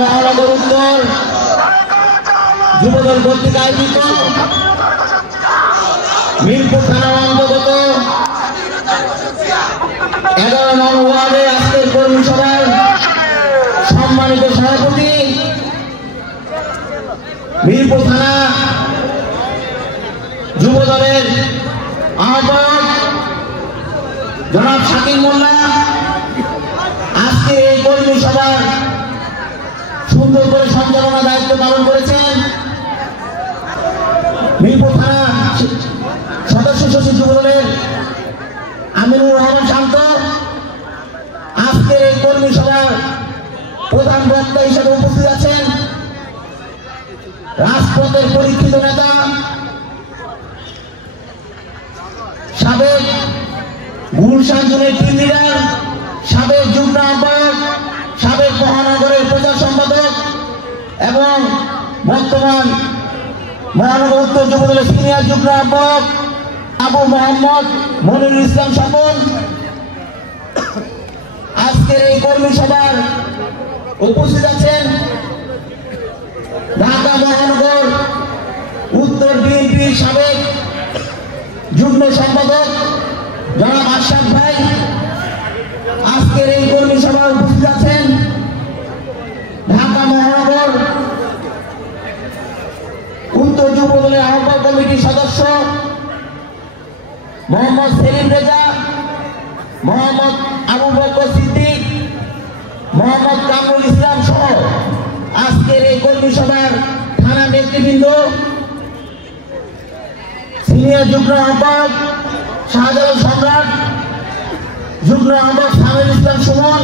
মহানগর উত্তর যুবদল কর্তৃক আয়োজিত মিরপুর থানার অন্তর্গত 11 নং ওয়ার্ডে আজকের কর্মী সভার সম্মানিত সভাপতি মিরপুর থানা যুবদলের আহ্বায়ক জনাব শাকিল মোল্লা আজকে এই কর্মী সভার সুন্দর করে সঞ্চালনা দায়িত্ব পালন করেছেন। মিরপুর থানা সদস্য সচিব যুবদলের আমিনুর রহমান শান্ত আজকের এই কর্মী সভার প্রধান বক্তা হিসেবে উপস্থিত আছেন। রাজপথের পরীক্ষিত নেতা সাবেক গুলশান জোনের টিম লিডার, সাবেক যুগ্ম আহ্বায়ক, সাবেক মহানগরের প্রচার সম্পাদক এবং বর্তমান মহানগর উত্তর যুবদলের সিনিয়র যুগ্ম আহ্বায়ক আবু মোহাম্মদ মনিরুল ইসলাম স্বপন আজকের এই কর্মী সভার উপস্থিত আছেন। ঢাকা মহানগর উত্তর বিএনপির সাবেক যুগ্ম সম্পাদক জনাব আশরাফ ভাই আজকের এই কর্মী সভায় উপস্থিত আছেন। ঢাকা মহানগর উত্তর যুবদলের আহ্বায়ক কমিটির সদস্য মোহাম্মদ সেলিম রেজা, মোহাম্মদ আবু বকর সিদ্দিক, মোহাম্মদ কামরুল ইসলাম সহ আজকের এই কর্মী সভার থানা নেতৃবৃন্দ, সিনিয়র যুগ্ম আহ্বায়ক শাহজালাল সম্রাট, যুগ্ম আহ্বায়ক সামিল ইসলাম সুমন,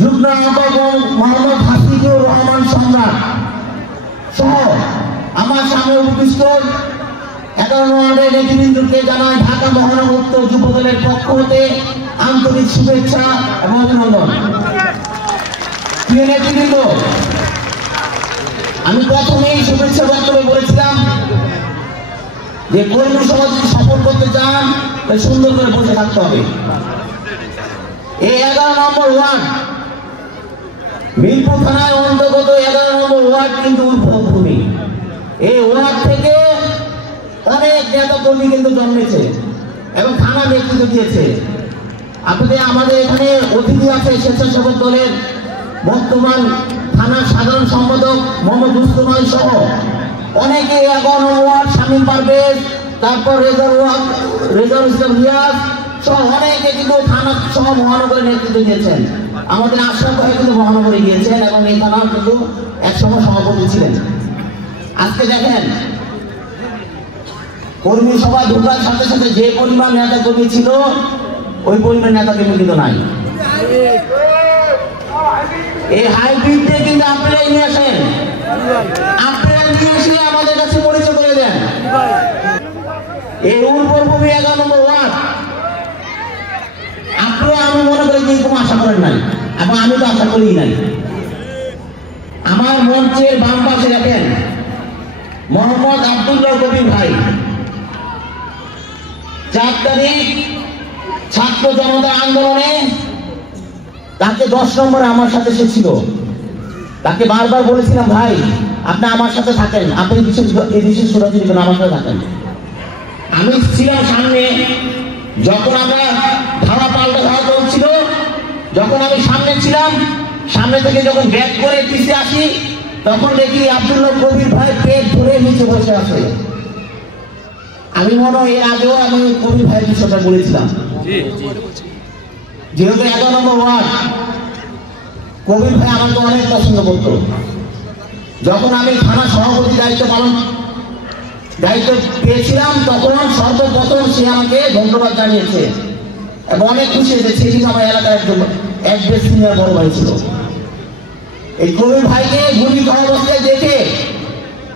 যুগ্ম আহ্বায়ক মোহাম্মদ হাফিজুর রহমান সম্রাট সহ আমার সামনে উপস্থিত 11 ওয়ার্ডের নেতৃবৃন্দকে জানাই ঢাকা মহানগর উত্তর যুবদলের পক্ষ হতে আন্তরিক শুভেচ্ছা এবং অভিনন্দন। প্রিয় নেতৃবৃন্দ, আমি প্রথমেই শুভেচ্ছা বক্তব্য বলেছিলাম যে কর্মী সভা যদি সফল করতে চান তাহলে সুন্দর করে বসে থাকতে হবে। এই 11 নম্বর ওয়ার্ড মিরপুর থানার অন্তর্গত 11 নম্বর ওয়ার্ড কিন্তু উদ্ভবভূমি। এই ওয়ার্ড থেকে অনেক নেতা কর্মী কিন্তু জন্মেছে এবং থানা নেতৃত্ব দিয়েছে। আপনাদের আমাদের এখানে অতিথি আছে স্বেচ্ছাসেবক দলের বর্তমান থানার সাধারণ সম্পাদক মোহাম্মদ মুস্তফা সহ অনেকে 11 ওয়ার্ড শামীম পারভেজ, তারপর রেজাউল ইসলাম রিয়াজ সহ অনেকে কিন্তু থানা সহ মহানগরের নেতৃত্ব দিয়েছেন। আমাদের আশরাফ ভাই কিন্তু মহানগরে গিয়েছেন এবং এই থানার কিন্তু একসময় সভাপতি ছিলেন। আজকে দেখেন কর্মী সভা ঢোকার সাথে সাথে যে পরিমাণ নেতা কর্মী ছিল ওই পরিমাণ নেতা কর্মী কিন্তু নাই। এই হাইব্রিডে কিন্তু আপনারাই নিয়ে আসেন, আপনারা নিয়ে এসে আমাদের কাছে পরিচয় করে দেন। এই উর্বরভূমি 11 নম্বর ওয়ার্ড আপনারা আমি মনে করি যে কোনো আশা করেন নাই এবং আমি তো আশা করি নাই। আমার মঞ্চের বাম পাশে দেখেন মোহাম্মদ আব্দুল্লাহ কবির ভাই 4 তারিখ ছাত্র জনতা আন্দোলনে তাকে 10 নম্বরে আমার সাথে সে ছিল। তাকে বারবার বলেছিলাম ভাই আপনি আমার সাথে থাকেন, আপনি এই দেশের সুরক্ষা দিবেন, আমার সাথে থাকেন। আমি ছিলাম সামনে, যখন আমরা ধাওয়া পাল্টা ধাওয়া চলছিল, যখন আমি সামনে ছিলাম, সামনে থেকে যখন ব্যাক করে পিছিয়ে আসি তখন দেখি আব্দুল্লাহ কবির ভাই পেট ধরে নিচে বসে আছে। আমি মনে হয় এর আগেও আমি কবির ভাইয়ের বিষয়টা বলেছিলাম। যেহেতু 11 নম্বর ওয়ার্ড কবির ভাই আমাকে অনেক পছন্দ করতো। যখন আমি থানা সভাপতি দায়িত্ব পেয়েছিলাম তখন সর্বপ্রথম সে আমাকে ধন্যবাদ জানিয়েছে এবং অনেক খুশি হয়েছে। সে কিন্তু আমার এলাকার এক বেশ সিনিয়র বড় ভাই ছিল। এই কবির ভাইকে গুলি খাওয়া অবস্থায় দেখে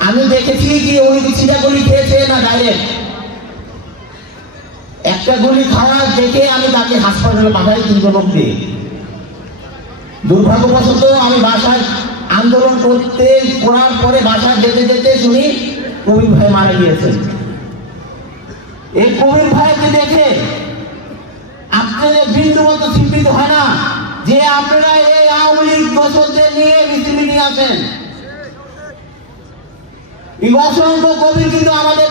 আমি দেখেছি যে উনি কি ছিটা গুলি খেয়েছে না ডাইরেক্ট। একটা গুলি খাওয়া দেখে আমি তাকে হাসপাতালে পাঠাই 3 লোক দিয়ে। দুর্ভাগ্যবশত আমি বাসায় আন্দোলন করার পরে বাসায় যেতে যেতে শুনি কবির ভাই মারা গিয়েছেন। এই কবির ভাইকে দেখে আপনাদের বিন্দু মতো চিন্তিত হয় না যে আপনারা এই আওয়ামী লীগ দোষরদের নিয়ে মিছিল মিটিং আছেন। এই অসংখ্য কবি কিন্তু আমাদের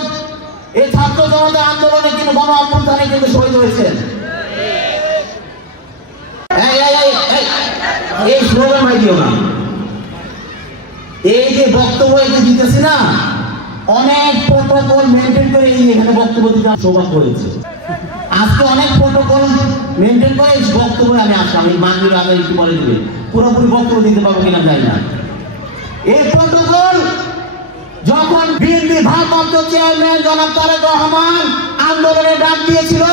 এই ছাত্র জনতা আন্দোলনে কিন্তু গণ অভ্যুত্থানে কিন্তু শহীদ হয়েছেন। এই স্লোগান দিও না, এই যে বক্তব্য দিতেছি না, অনেক প্রোটোকল মেনটেন করে এখানে বক্তব্য দিতে সৌভাগ্য করেছে। আজকে অনেক প্রোটোকল মেনটেন করে এই বক্তব্য আমি আসলাম। এই মানবিক আগে একটু বলে দিবে, পুরোপুরি বক্তব্য দিতে পারবো কিনা জানি না। এই প্রোটোকল যখন বিএনপি ভারপ্রাপ্ত চেয়ারম্যান জনাব তারেক রহমান আন্দোলনে ডাক দিয়েছিল,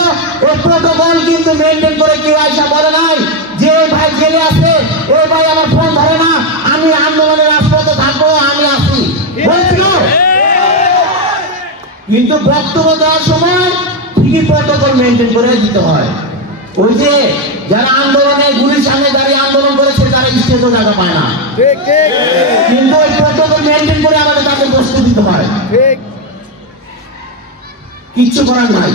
এই প্রোটোকল কিন্তু মেনটেন করে কেউ আইসা বলে নাই যে ভাই জেলে আছে, এই ভাই আমার ফোন ধরে না, আমি আন্দোলনের রাজপথে থাকবো, আমি আসি বলছিল। কিন্তু বক্তব্য দেওয়ার সময় ঠিকই প্রোটোকল মেনটেন করে দিতে হয়। ওই যে যারা আন্দোলনে গুলির সামনে দাঁড়িয়ে আন্দোলন করেছে তারা স্টেজও জায়গা পায় না, কিন্তু ওই প্রোটোকল মেনটেন করে আমাদের তাকে বসতে দিতে হয়। কিচ্ছু করার নাই,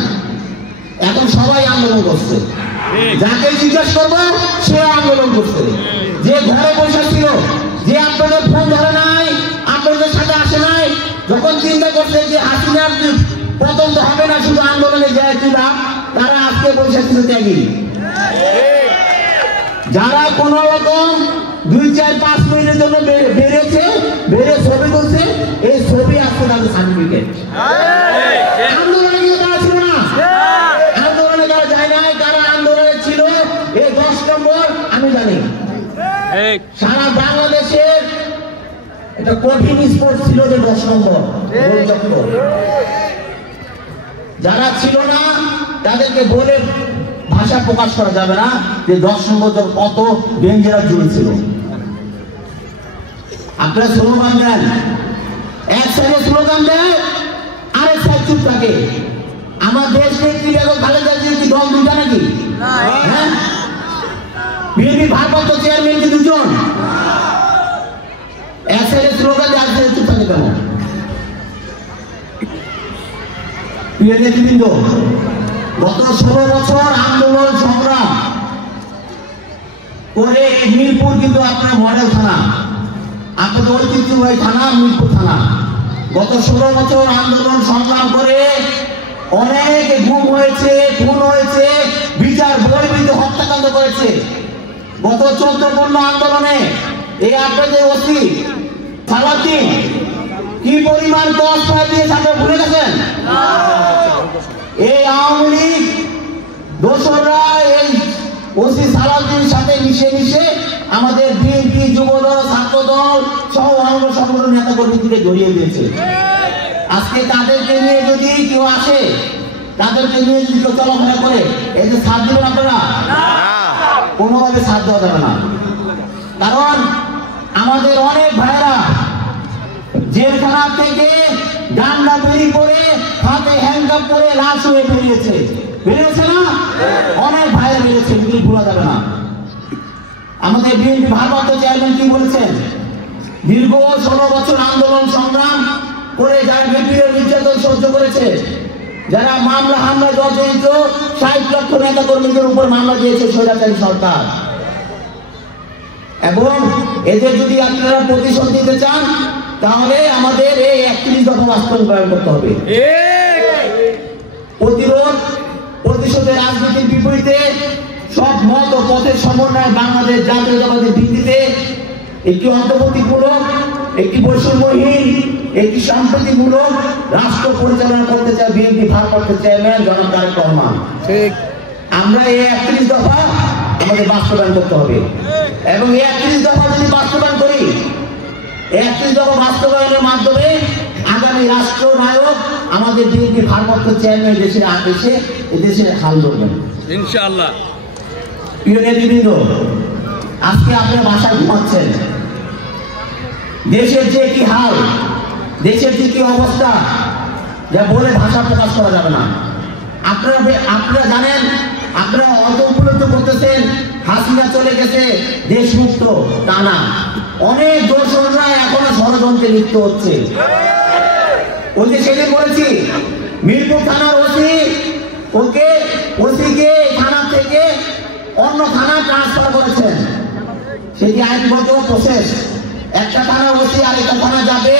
এখন সবাই আন্দোলন করছে। যাকে জিজ্ঞেস করবো সে আন্দোলন করছে। যে ঘরে বসে ছিল, যে আপনাদের ফোন ধরে নাই, আপনাদের সাথে আসে নাই, যখন চিন্তা করছে যে হাসিনার পতন তো হবে না, শুধু আন্দোলনে যায় কিনা, তারা আজকে বসে ছিল ত্যাগী। যারা কোন রকম 2-4-5 মিনিটের জন্য বেড়েছে, বেড়ে ছবি তুলছে, এই ছবি আসছে তাদের সার্টিফিকেট। আন্দোলনে কিন্তু তারা ছিল না, আন্দোলনে তারা যায় নাই। কারা আন্দোলনে ছিল এই 10 নম্বর আমি জানি। সারা বাংলাদেশের এটা কঠিন স্পোর্ট ছিল যে 10 নম্বর। যারা ছিল না তাদেরকে বলে ভাষা প্রকাশ করা যাবে না যে 10 নম্বর কত ডেঞ্জারাস জোন ছিল। আপনারা স্লোগান দেন, এক সাইডে স্লোগান দেন, আরেক সাইড চুপ থাকে। আমার দেশ নেত্রী বেগম খালেদা জিয়া কি দল দুটা নাকি? হ্যাঁ, বিএনপি ভারপ্রাপ্ত চেয়ারম্যান কি দুজন? এক সাইডে স্লোগান দেয়, আরেক সাইডে চুপ থাকে কেন? প্রিয় নেতৃবৃন্দ, গত 16 বছর আন্দোলন সংগ্রাম করে মিরপুর কিন্তু আপনার মডেল থানা, আপনাদের ঐতিহ্যবাহী থানা মিরপুর থানা। গত 16 বছর আন্দোলন সংগ্রাম করে অনেক গুম হয়েছে, খুন হয়েছে, বিচার বহির্ভূত হত্যাকাণ্ড করেছে। গত 14 আন্দোলনে এই আপনাদের ওসি সালাউদ্দিন কি পরিমাণ কষ্ট দিয়েছে আপনারা ভুলে গেছেন? এই আওয়ামী লীগ দোসররা এই ওসি সালাউদ্দিনের সাথে মিশে আমাদের বিএনপি, যুবদল, ছাত্রদল সহ অঙ্গ সংগঠন নেতা কর্মীদেরকে জড়িয়ে দিয়েছে। আজকে তাদেরকে নিয়ে যদি কেউ আসে, তাদেরকে নিয়ে যদি কেউ চলাফেরা করে, এই যে সাথ দেবেন আপনারা? কোনোভাবে সাথ দেওয়া যাবে না। কারণ আমাদের অনেক ভাইরা জেলখানা থেকে ডান্ডা বেরি করে, হাতে হ্যান্ডকাপ করে লাশ হয়ে বেরিয়েছে না? অনেক ভাইরা বেরিয়েছে, এগুলি ভোলা যাবে না। আমাদের বিএনপি ভারপ্রাপ্ত চেয়ারম্যান কি বলেছেন? দীর্ঘ 16 বছর আন্দোলন সংগ্রাম করে যারা নির্যাতন সহ্য করেছে, যারা মামলা হামলা জড়িত 60 লক্ষ নেতা কর্মীদের উপর মামলা দিয়েছে স্বৈরাচারী সরকার, এবং এদের যদি আপনারা প্রতিশোধ দিতে চান তাহলে আমাদের এই 31 দফা বাস্তবায়ন করতে হবে। প্রতিশোধের রাজনীতির বিপরীতে সব মত ও পথের সমন্বয়ে বাংলাদেশ জাতীয়তাবাদের ভিত্তিতে একটি অন্তর্বর্তীমূলক, একটি বৈষম্যহীন, একটি সম্প্রীতিমূলক রাষ্ট্র পরিচালনা করতে চায় বিএনপি ভারপ্রাপ্ত চেয়ারম্যান জনাব তারেক রহমান। ঠিক, আমরা এই 31 দফা আমাদের বাস্তবায়ন করতে হবে, এবং এই 31 দফা যদি বাস্তবায়ন করি, 31 দফা বাস্তবায়নের মাধ্যমে আগামী রাষ্ট্রনায়ক আমাদের বিএনপি ভারপ্রাপ্ত চেয়ারম্যান দেশের আদেশে এদেশের হাল ধরবেন ইনশাআল্লাহ। প্রিয় নেতৃবৃন্দ, আজকে আপনারা বাসায় ঘুমাচ্ছেন, দেশের যে কি হাল, দেশের যে কি অবস্থা, যা বলে ভাষা প্রকাশ করা যাবে না। আপনারা জানেন, আপনারা অত উপলব্ধ করতেছেন হাসিনা চলে গেছে, দেশ মুক্ত, তা না। অনেক দোষররা এখনো ষড়যন্ত্রে লিপ্ত হচ্ছে। ওই যে সেদিন বলেছি, মিরপুর থানার ওসিকে থানা থেকে অন্য থানা ট্রান্সফার করেছেন। সেটি আইনগত প্রসেস। একটা থানা ওসি আর একটা থানা যাবে,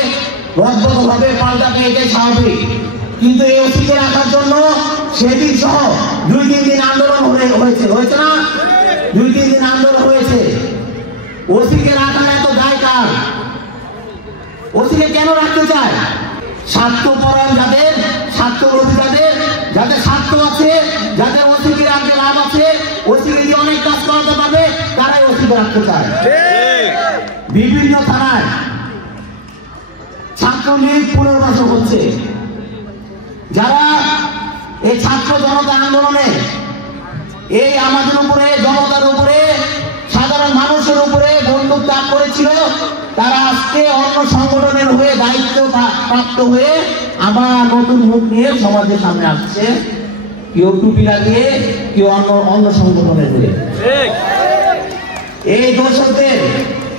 রদবদল পাল্টাবে, এটাই স্বাভাবিক। কিন্তু এই ওসিকে রাখার জন্য সেদিন সহ 2-3 দিন আন্দোলন হয়েছে না? 2-3 দিন আন্দোলন হয়েছে। ওসিকে রাখার এত দায় কার? ওসিকে কেন রাখতে চায়? স্বার্থপরায়ণ যাদের, স্বার্থবিরোধী যাদের স্বার্থ আছে, যাদের ওসিকে রাখতে লাভ আছে, ওসিকে দিয়ে অনেক কাজ করাতে পারবে, তারাই ওসিকে রাখতে চায়। বিভিন্ন থানায় ছাত্রলীগ পুনর্বাসন হচ্ছে। যারা এই ছাত্র জনতা আন্দোলনে এই আমাদের উপরে, জনতার উপরে, সাধারণ মানুষের উপরে বন্দুক তাক করেছিল, তারা আজকে অন্য সংগঠনের হয়ে দায়িত্ব প্রাপ্ত হয়ে আবার নতুন মুখ নিয়ে সমাজের সামনে আসছে। কেউ টুপি লাগিয়ে, কেউ অন্য সংগঠনের হয়ে। এই দর্শকদের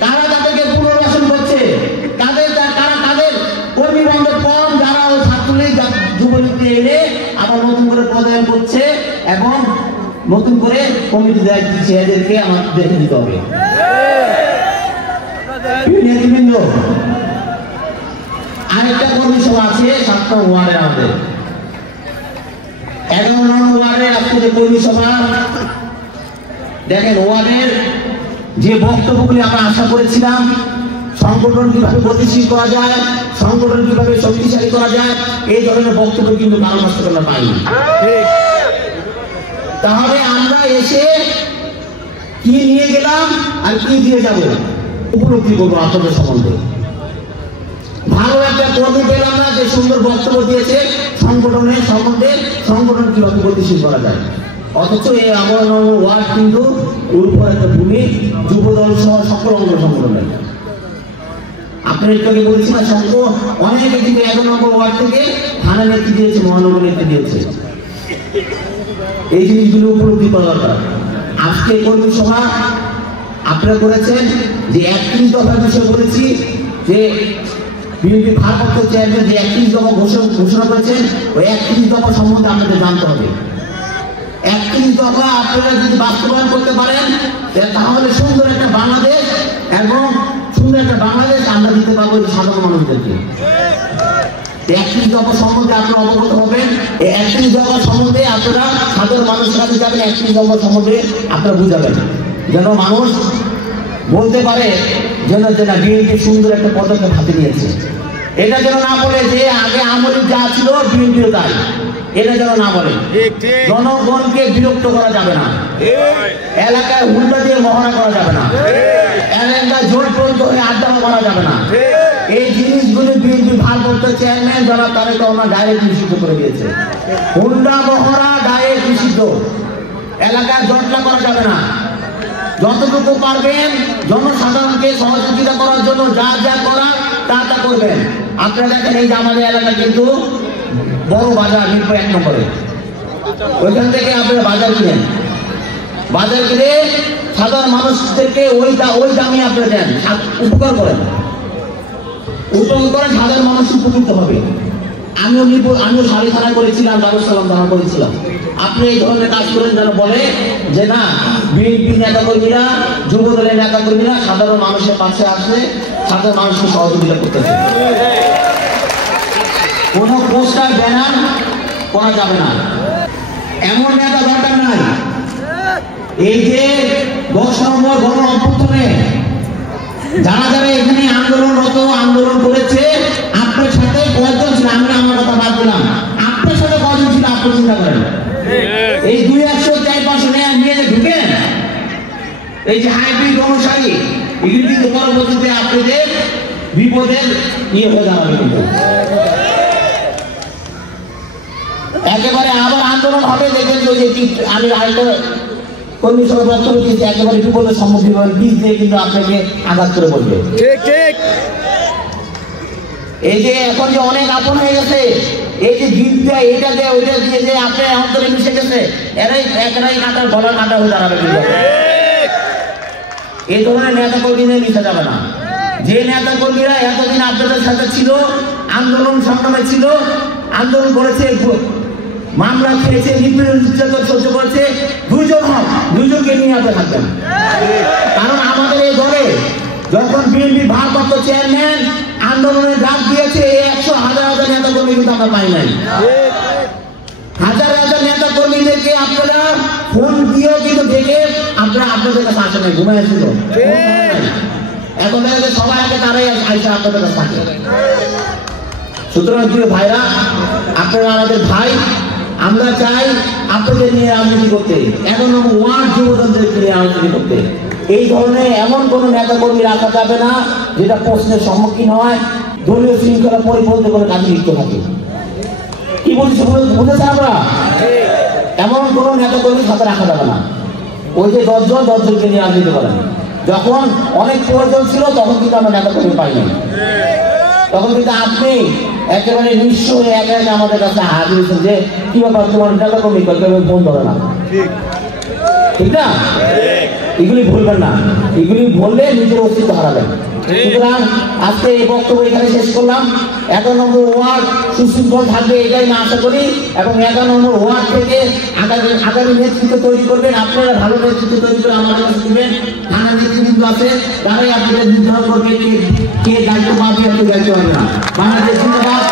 কারা তাদেরকে পুনর্বাসন করছে? তাদের কর্মী বন্ধের কম, যারা ওই ছাত্রলীগ যুবলীগকে এনে আবার নতুন করে পদায়ন করছে এবং নতুন করে কমিটি দায়িত্ব দিচ্ছে। এদেরকে আমাদের দেখে দিতে হবে। আরেকটা কর্মী সভা আছে 7 নং ওয়ার্ডে, আমাদের 11 নং ওয়ার্ডে আজকে যে কর্মী সভা, দেখেন ওয়ার্ডের যে বক্তব্যগুলি আমরা আশা করেছিলাম, সংগঠন কিভাবে গতিশীল করা যায়, সংগঠন কিভাবে শক্তিশালী করা যায়, এই ধরনের বক্তব্য কিন্তু কারো কাছ থেকে আমরা পাইনি। তাহলে আমরা এসে কি নিয়ে গেলাম আর কি দিয়ে যাব উপলব্ধি করবো আপনাদের সম্বন্ধে। ভালো একটা কর্মী পেলাম না যে সুন্দর বক্তব্য দিয়েছে সংগঠনের সম্বন্ধে, সংগঠন কিভাবে গতিশীল করা যায়। অথচ এই আমার ওয়ার্ড কিন্তু উর্বর একটা ভূমি, যুবদল সহ সকল অঙ্গ সংগঠনের। আপনার একটু বলছি না, সংঘ অনেকে কিন্তু 11 নম্বর ওয়ার্ড থেকে থানা নেত্রী দিয়েছে, মহানগর নেত্রী দিয়েছে। এই জিনিসগুলো উপলব্ধি করা দরকার। আজকে কর্মী সভা আপনারা করেছেন যে 31 দফা বিষয় বলেছি, যে বিএনপি ভারপ্রাপ্ত চেয়ারম্যান যে 31 দফা ঘোষণা করেছেন, ওই 31 দফা সম্বন্ধে আমাদের জানতে হবে। 31 দফা আপনারা যদি বাস্তবায়ন করতে পারেন, তাহলে সুন্দর একটা বাংলাদেশ এবং সুন্দর একটা বাংলাদেশ আমরা দিতে পারবো সাধারণ মানুষদেরকে। 31 দফা সম্বন্ধে আপনারা অবগত হবেন। এই 31 দফা সম্বন্ধে আপনারা সাধারণ মানুষের কাছে যাবেন, 31 দফা সম্বন্ধে আপনারা বুঝাবেন, যেন মানুষ বলতে পারে যেন বিএনপি সুন্দর একটা পদক্ষেপ হাতে নিয়েছে। এটা যেন না বলে যে আগে আমলি যা ছিল বিএনপিও তাই, এটা যেন না বলে। জনগণকে বিরক্ত করা যাবে না, এলাকায় হুন্ডা দিয়ে মহড়া করা যাবে না, এলাকায় জোট পর্যন্ত হয়ে আড্ডা করা যাবে না। এই জিনিসগুলি বিএনপি ভারপ্রাপ্ত চেয়ারম্যান যারা তারেক রহমান ডাইরেক্ট নিষিদ্ধ করে দিয়েছে। হুন্ডা মহড়া ডাইরেক্ট নিষিদ্ধ, এলাকায় জটলা করা যাবে না। যতটুকু পারবেন জনসাধারণকে সহযোগিতা করার জন্য যা যা করার তা করবেন। আপনারা দেখেন এই যে আমাদের এলাকা কিন্তু বড় বাজার, মিরপুর 1 নম্বরে, ওইখান থেকে আপনারা বাজার কিনেন, বাজার কিনে সাধারণ মানুষদেরকে ওই দামে আপনারা দেন, উপকার করেন, সাধারণ মানুষ উপকৃত হবে। আমিও সারি থানা করেছিলাম, দারুসালাম থানা করেছিলাম। আপনি এই ধরনের কাজ করেন যেন বলে যে না, বিএনপি নেতাকর্মীরা, যুবদলের নেতাকর্মীরা সাধারণ মানুষের পাশে আসলে সাধারণ মানুষকে সহযোগিতা করতেছে। কোনো পোস্টার ব্যানার করা যাবে না, এমন নেতা দরকার নাই। এই যে 10 নম্বর গণ অভ্যুত্থানে যারা যারা এখানে আন্দোলন করেছে, আপনার সাথে কয়জন ছিল? আমি আমার কথা বাদ দিলাম, আপনার সাথে কয়জন ছিল আপনি চিন্তা করেন। এই 200-400 নিয়ে যে ঢুকেন, এই যে হাইব্রিড অনুসারী, এগুলি কিন্তু পরবর্তীতে আপনাদের বিপদের ইয়ে হয়ে দাঁড়াবে। কিন্তু একেবারে আবার আন্দোলন হবে, দেখবেন যে আমি আরেকটা কর্মী সভা বক্তব্য দিয়েছি, একেবারে বিপদের সম্মুখীন হবেন, বীজ দিয়ে কিন্তু আপনাকে আঘাত করে বলবে। ঠিক এই যে এখন যে অনেক আপন হয়ে গেছে, এই যে গিফট দেয়, এটা দেয়, ওইটা দিয়ে যে আপনার অন্তরে মিশে গেছে, এরাই কাঁটার গলার কাঁটা হয়ে দাঁড়াবে। এই ধরনের নেতা কর্মীদের মিশে যাবে না। যে নেতা কর্মীরা এতদিন আপনাদের সাথে ছিল, আন্দোলন সংগ্রামে ছিল, আন্দোলন করেছে, মামলা খেয়েছে, নির্যাতন সহ্য করেছে, দুইজন হন, দুইজনকে নিয়ে আপনি থাকবেন। কারণ আমাদের এই দলে যখন বিএনপি ভারপ্রাপ্ত চেয়ারম্যান আন্দোলনের ডাক দিয়েছে, 100,000 নেতা কর্মী কিন্তু আমরা পাই নাই। হাজার হাজার নেতা কর্মীদেরকে আপনারা ফোন দিয়েও কিন্তু দেখে আপনারা আপনাদের কাছে আসে নাই, ঘুমাইছিল। এখন দেখা যায় সবাই আগে তারাই আইসা আপনাদের কাছে থাকে। সুতরাং প্রিয় ভাইরা, আপনারা আমাদের ভাই, আমরা চাই আপনাদের নিয়ে রাজনীতি করতে, 11 নম্বর ওয়ার্ড যুবদলদেরকে নিয়ে রাজনীতি করতে। এই ধরনের এমন কোন নেতা কর্মী রাখা যাবে না যেটা প্রশ্নের সম্মুখীন হয়, দলীয় শৃঙ্খলা পরিপন্থী কোনো কাজে লিপ্ত থাকে। কি বলছি বুঝেছে? আমরা এমন কোন নেতা কর্মীর সাথে রাখা যাবে না। ওই যে 10 জনকে নিয়ে রাজনীতি করেন, যখন অনেক প্রয়োজন ছিল তখন কিন্তু আমরা নেতা কর্মী পাইনি। তখন কিন্তু আপনি একেবারে নিঃস্ব হয়ে একা একা আমাদের কাছে হাজির হয়েছেন যে কি ব্যাপার, তোমার নেতা কর্মী ফোন ধরে না, ঠিক না? এগুলি ভুলবেন না, এগুলি বললে নিজের অস্তিত্ব হারাবেন। সুতরাং আজকে এই বক্তব্য এখানে শেষ করলাম। 11 নম্বর ওয়ার্ড সুশৃঙ্খল থাকবে এটাই না আশা করি, এবং 11 নম্বর ওয়ার্ড থেকে আগামী নেতৃত্ব তৈরি করবেন। আপনারা ভালো নেতৃত্ব তৈরি করে আমাদের কাছে দিবেন। থানার নেতৃবৃন্দ আছে, তারাই আপনাদের নির্ধারণ করবে কে দায়িত্ব পাবে, কে দায়িত্ব পাবে না। বাংলাদেশ জিন্দাবাদ।